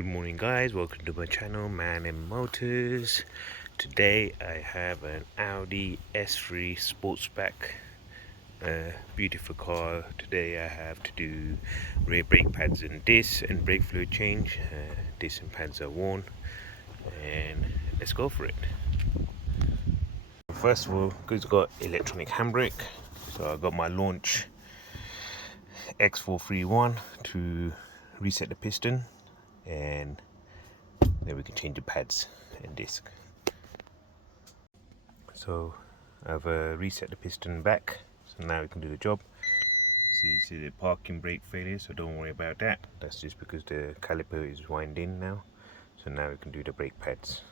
Good morning guys, welcome to my channel Man and Motors. Today I have an Audi S3 Sportsback, beautiful car. Today I have to do rear brake pads and disc and brake fluid change. Disc and pads are worn, and let's go for it. First of all, it's got electronic handbrake, so I got my launch X431 to reset the piston, and then we can change the pads and disc. So I've reset the piston back, so now we can do the job. So you see the parking brake failure, so don't worry about that. That's just because the caliper is wound in now. So now we can do the brake pads.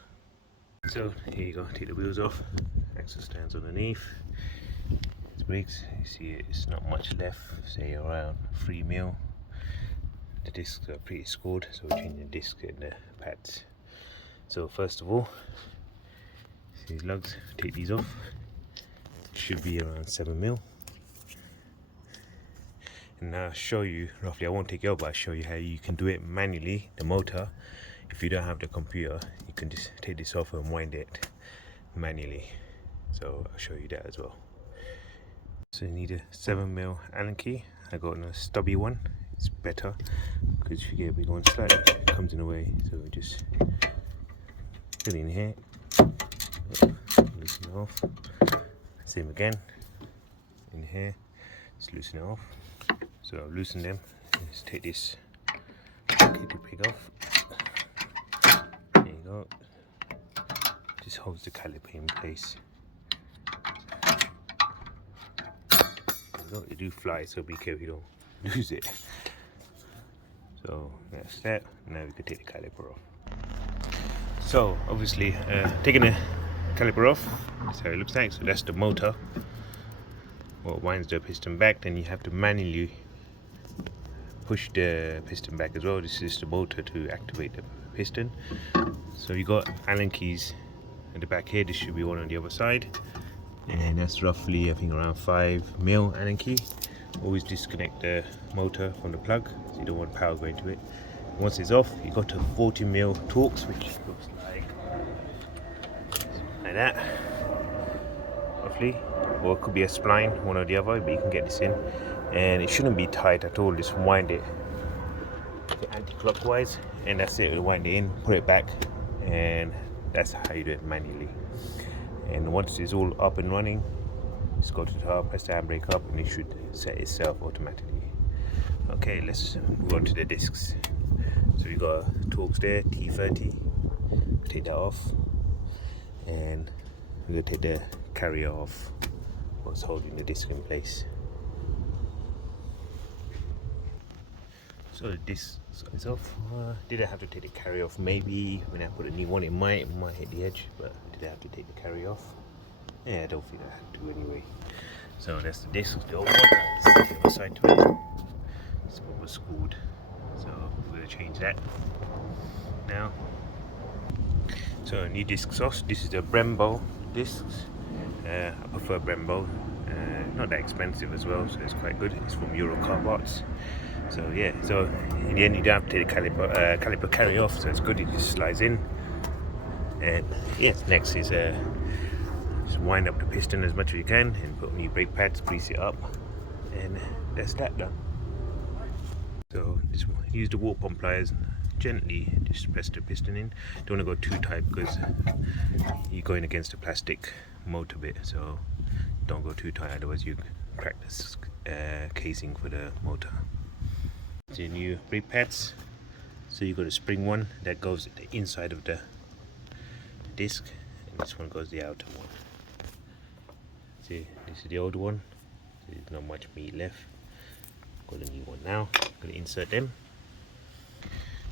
So here you go, take the wheels off, axle stands underneath. It's brakes, you see it's not much left, say around 3 mil. The discs are pretty scored, so we're changing the disc and the pads. So first of all, see these lugs, take these off. Should be around 7 mil. And now I'll show you roughly, I won't take it out, but I'll show you how you can do it manually, the motor. If you don't have the computer, you can just take this off and wind it manually. So I'll show you that as well. So you need a 7 mil Allen key. I got a stubby one, it's better because if you get a big one slightly, it comes in the way. So we just put it in here, loosen it off. Same again, in here, just loosen it off. So I've loosened them. Let's take this pig off. There you go. Just holds the caliper in place. There you go. They do fly, so be careful you don't lose it. So that's that. Now we can take the caliper off. So obviously, taking the caliper off, that's how it looks like. So that's the motor. What winds the piston back. Then you have to manually push the piston back as well. This is the motor to activate the piston. So you got Allen keys at the back here. This should be one on the other side, and that's roughly I think around 5 mil Allen key. Always disconnect the motor from the plug, so you don't want power going to it. Once it's off, you got to 40 mil Torx, which looks like that roughly, or it could be a spline, one or the other, but you can get this in, and it shouldn't be tight at all. Just wind it anti-clockwise, and that's it. Wind it in, put it back, and that's how you do it manually. And once it's all up and running, just go to the top, press the handbrake up, and it should set itself automatically. Okay, let's move on to the discs. So we got a Torx there, T30. Take that off, and we're gonna take the carrier off, what's holding the disc in place. So the disc is off. Did I have to take the carrier off? Maybe when I put a new one, it might hit the edge, but did I have to take the carrier off? Yeah, I don't think I had to anyway. So that's the disc, the old one. This is the other side to it. It's what was scored. So we're gonna change that now. So new disc sauce. This is the Brembo discs. I prefer Brembo. Not that expensive as well, so it's quite good. It's from Euro Car Parts. So yeah, so in the end you don't have to take the caliper carry off, so it's good. It just slides in. And yeah, next is just wind up the piston as much as you can and put new brake pads, grease it up, and that's that done. So just use the water pump pliers, gently just press the piston in. Don't want to go too tight because you're going against the plastic motor bit, so don't go too tight, otherwise you crack this casing for the motor. The new brake pads. So you got a spring one that goes at the inside of the disc, and this one goes the outer one. See, this is the old one, so there's not much meat left. Got a new one now. Gonna insert them.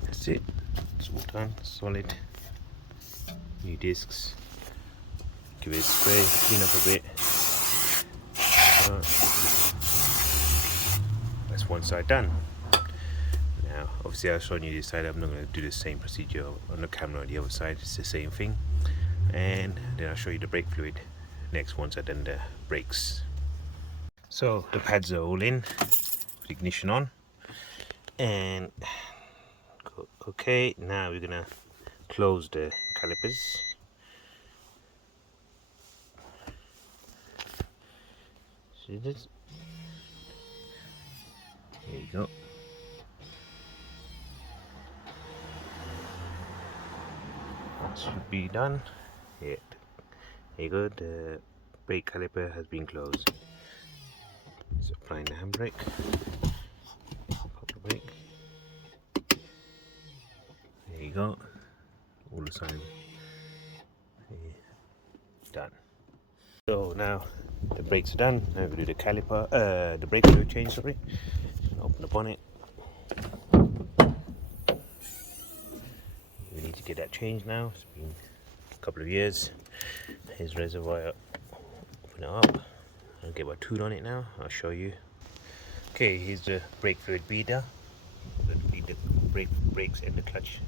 That's it. It's all done. Solid. New discs. Give it a spray. Clean up a bit. That's one side done. Now, obviously, I've shown you this side. I'm not going to do the same procedure on the camera on the other side. It's the same thing. And then I'll show you the brake fluid next once I've done the brakes. So the pads are all in. Ignition on, and go Okay, now we're gonna close the calipers. See this? There you go. That should be done. Yeah. There you go. The brake caliper has been closed. So applying the handbrake. Pop the brake. There you go. All the signs. Done. So now the brakes are done. Now we do the caliper, the brake fluid change. Sorry. Open the bonnet. We need to get that changed now. It's been a couple of years. Here's reservoir. Open it up. I'll get my tool on it now. I'll show you. Okay, here's the brake fluid beader. Going to beat the brakes and the clutch.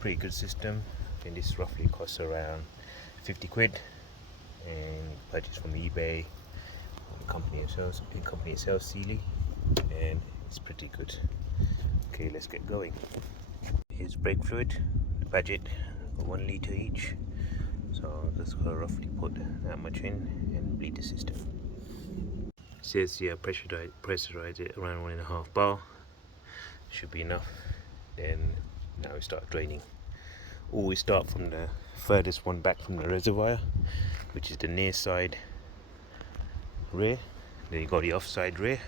Pretty good system. And this roughly costs around 50 quid. And purchased from eBay. The company itself, Sealy, and it's pretty good. Okay, let's get going. Here's brake fluid. The budget, 1 litre each. So I'm just gonna roughly put that much in and bleed the system. It says here pressurize it around 1.5 bar. Should be enough. Then now we start draining. Always start from the furthest one back from the reservoir, which is the near side rear. Then you got the offside rear.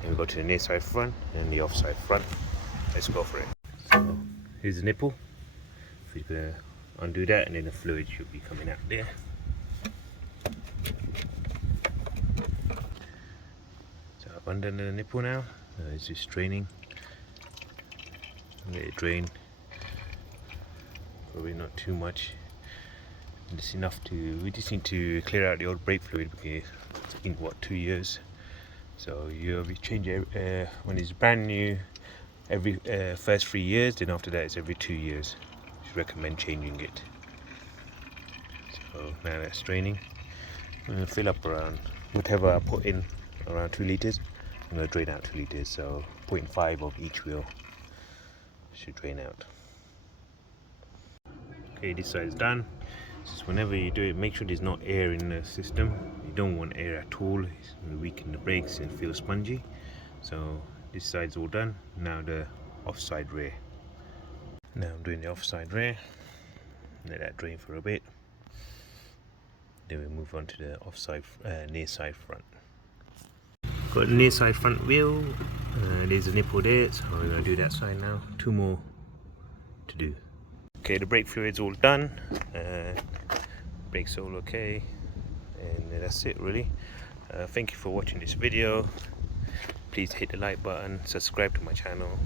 Then we go to the near side front and the offside front. Let's go for it. So here's the nipple. We're gonna undo that, and then the fluid should be coming out there. So I've undone the nipple now. It's just draining. Let it drain. Probably not too much. Just enough to. We just need to clear out the old brake fluid because it's been what, 2 years. So you change it when it's brand new every first 3 years. Then after that it's every 2 years. I recommend changing it. So now that's draining. I'm gonna fill up around whatever I put in, around 2 liters. I'm gonna drain out 2 liters. So 0.5 of each wheel should drain out. Okay, this side is done. Just whenever you do it, make sure there's no air in the system. You don't want air at all. It's going to weaken the brakes and feel spongy. So this side's all done. Now the offside rear. Now I'm doing the offside rear. Let that drain for a bit. Then we move on to the offside near side front. Got the near side front wheel. There's a nipple there, so we're going to do that side now. 2 more to do. Okay, the brake fluid's all done. Brakes all okay, and that's it really. Thank you for watching this video. Please hit the like button, subscribe to my channel,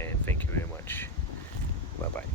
and thank you very much. Bye bye.